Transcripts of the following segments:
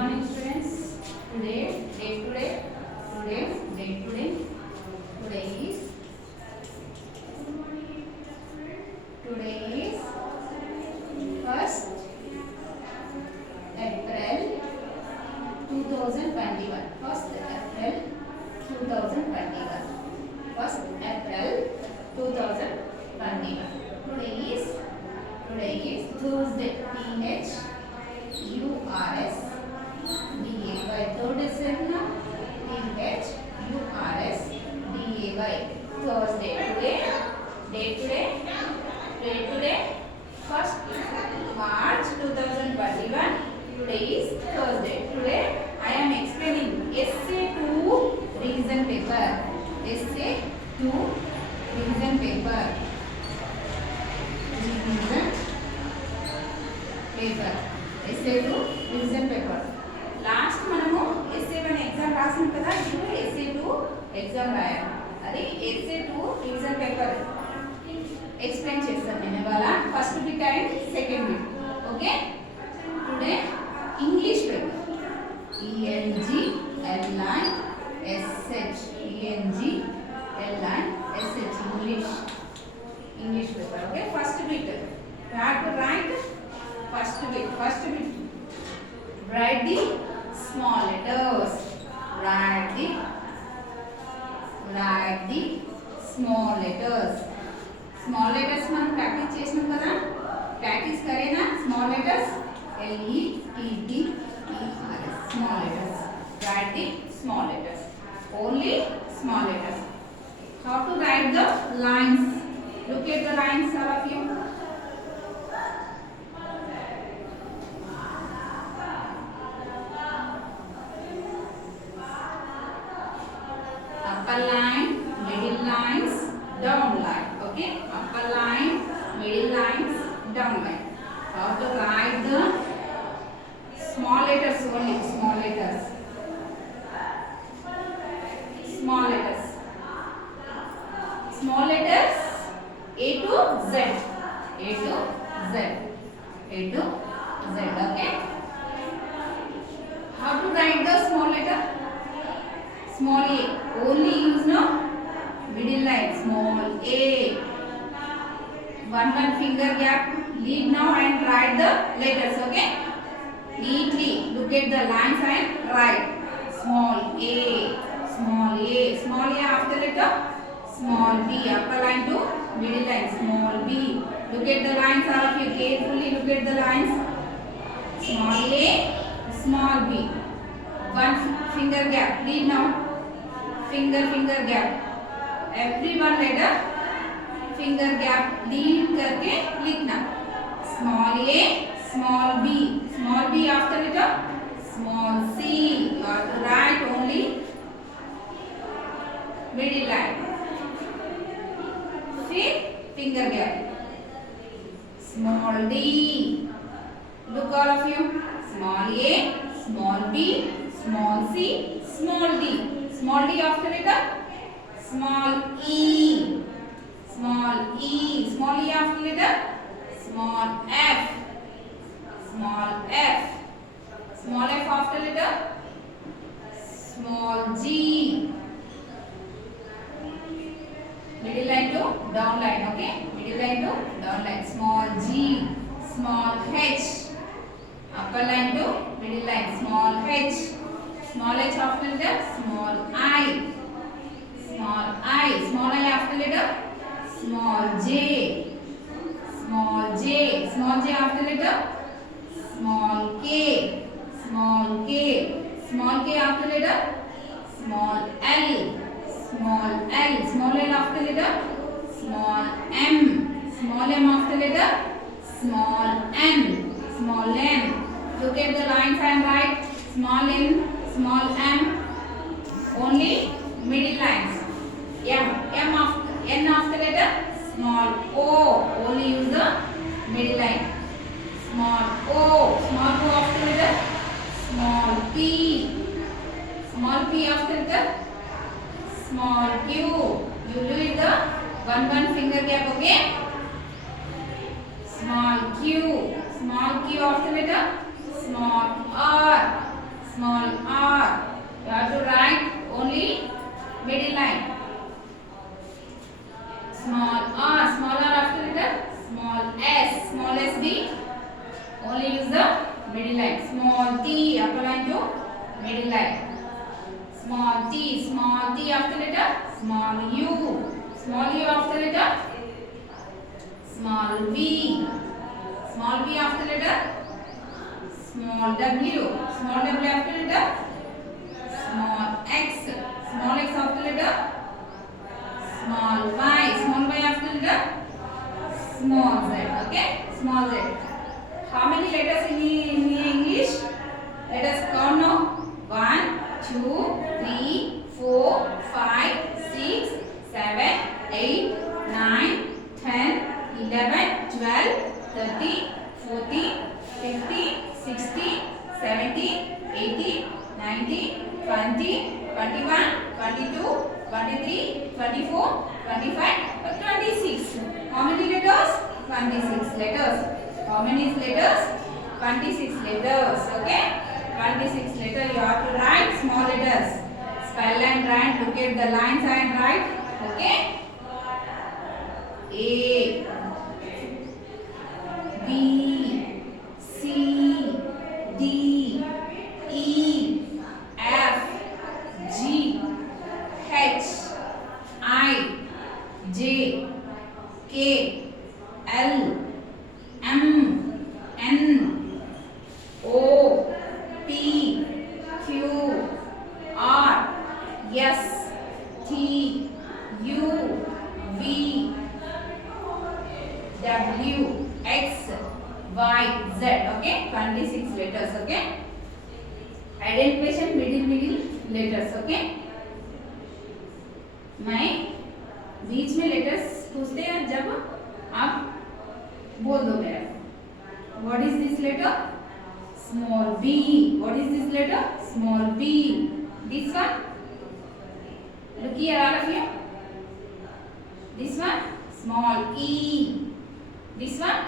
morning students. Today is first April 2021. First April 2021. First April 2021. Today is Thursday. THURS DAY. Third is THURS DAY. Thursday. Today, first March 2021. Today is Thursday. Today I am explaining essay 2 revision paper. Essay 2 revision paper. Essay 2 revision paper. Last మనము essay 1 exam రాసాం కదా. ఇప్పుడు essay 2 exam రాయాలి. అది essay 2 revision paper explain చేస్తాను నేను ఇవాళ. First bit and second bit. Okay, today English paper. ENGLISH English paper. Okay, first bit. Write first bit. Write the small letters. Write the small letters. Small letters మనం practice చేసినాం కదా. Practice కరేనా small letters? LETTERS. Small letters. Write the small letters. Only small letters. How to write the lines? Look at the lines, all of you. Upper line, middle lines, down line. Okay, upper line, middle lines, down line. How to write the small letters only? Small letters. A to Z. Okay. How to write the small letter? Small a. Only use no middle line. Small a. One finger gap. Lead now and write the letters. Okay. Neatly look at the lines and write. Small a. Small a after letter. Small b. Upper line to middle line. Small b. Look at the lines, all of you. Carefully look at the lines. Small a. Small b. One finger gap. Lead now. Finger gap. Every one letter finger gap lead करके लिखना. Small a, small b. Small b after letter. Small c. You have to write only middle line. See, finger gap. Small d. Look all of you. Small a, small b, small c, small d. Small d after letter. Small e. Small e after letter. Small f. Small f after letter. Small g. Middle line to down line. Okay, middle line to down line. Small g. Small h. Upper line to middle line. Small h. Small h after letter. Small I. Small I after letter. Small j. Small j after letter. Small k. Small k after letter. Small l. Small l after letter. Small m after letter. Small n. Look at the lines and write. Small n, small m. Only middle lines. N after letter. Small o. Only use the middle line. Small o after letter. Small p after letter. Small q. You do it the one finger gap. Okay. Small q after letter. Small r. small r. You have to write only middle line. Small r after letter small s be only use the middle line. Small t upper line to middle line. Small t after letter small u after letter small v after letter small w after letter small x after letter small y after letter small z. Okay, small z. How many letters in English? Let us count now. 1 2 3 4 5 6 7 8 9 10 11 12 13 14 15 16 17 18 19 20 21 22 23 24 25 26. How many letters? 26 letters. How many letters? 26 letters. Okay, 26 letters. You have to write small letters. Spell and write. Look at the lines and write. Okay, A B C D E F G H I J K L M N O P Q R S T U V W X Y Z. Okay, 26 letters. Okay, identification middle letters. Okay, मैं बीच में letters पूछते हैं जब आप बोल दो मेरा. What is this letter? Small b. What is this letter? Small b. This one? Look here, all of you. This one? Small e. This one?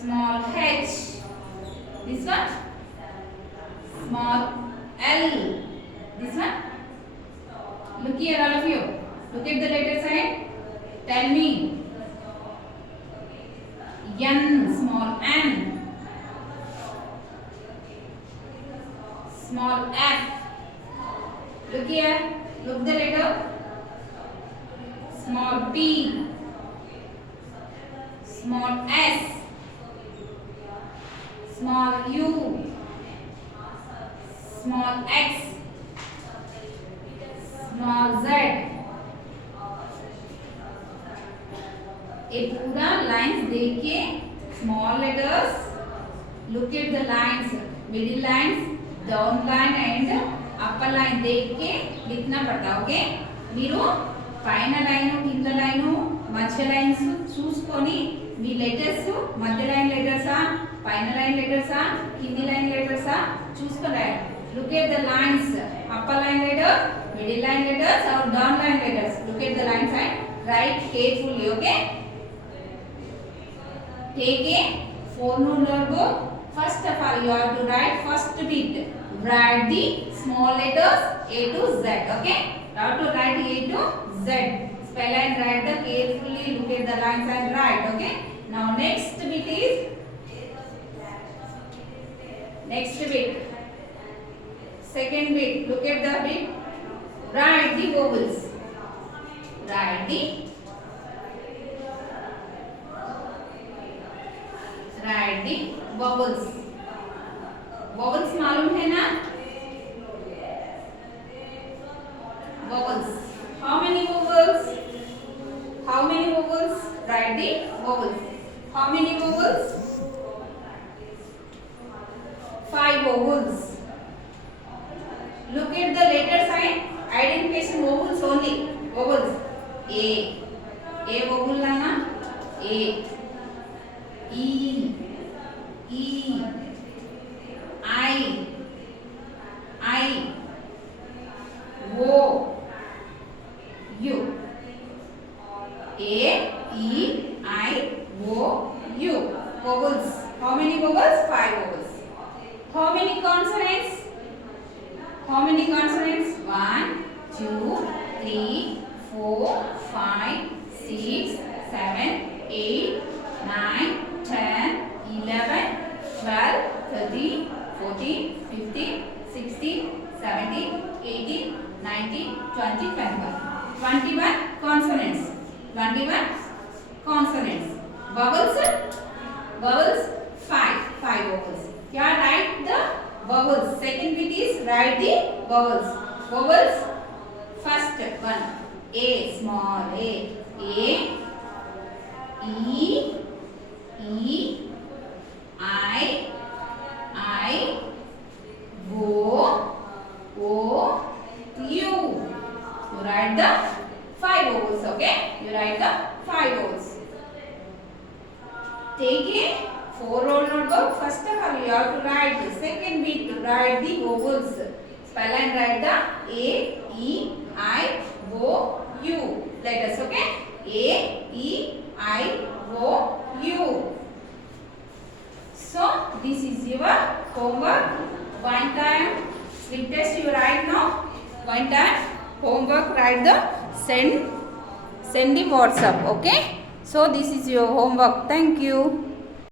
Small h. This one? Small l. This one? Look here, all of you. Look at the letter side. Tell me. N, small n. Small f. Look here. Look the letter. Small p. Small s. Small u. Small x. Small z. ये पूरा lines देखिए. Small letters. Look at the lines. Middle lines, down line and upper line देख के लिखना पड़ता. Okay, మీరు పైన line కింద లైన్ మధ్య లైన్స్ చూసుకొని మీ లెటర్స్ మధ్య లైన్ లెటర్సా, పైన లైన్ లెటర్సా, కింది లైన్ లెటర్సా చూసుకొని. Look at the lines. Upper line letter, middle line letters और down line letters. Look at the lines and write carefully. Okay, take a formula book. First of all, you have to write first bit. Write the small letters A to Z. Okay, you have to write A to Z. Spell and write the carefully. Look at the lines and write. Okay, now next bit is second bit. Look at the bit. Write the vowels. Write the vowels. Vowels मालूम है ना? Vowels. How many vowels? Write the vowels. How many vowels? 5 vowels. Look at the letter sign. Identification vowels only. Vowels. A vowel लाना. A. E. I. O. U. A, E, I, O, U. Vowels. How many vowels? 5 vowels. How many consonants? How many consonants? 1, 2, 3, 4, 5, 6, 7, 8, 9, 10, 11, 12, 13, 14, 15, 16, 17, 18, 19, 20, 21. 21 consonants. 21 consonants. Vowels? Vowels 5. 5 vowels. Yeah, write the vowels. Second bit is write the vowels. Vowels. First one. A, small a. A. E. E. I. O. O. U. You write the 5 vowels, okay? You write the 5 vowels. Take a 4-roll notebook. First of all, you have to write the second bit to write the vowels. Spell and write the A, E, I, O, U letters, okay? A, E, I, O, U. So, this is your homework. One time, sleep test you write now. One time, homework write the send the WhatsApp, okay? So, this is your homework. Thank you.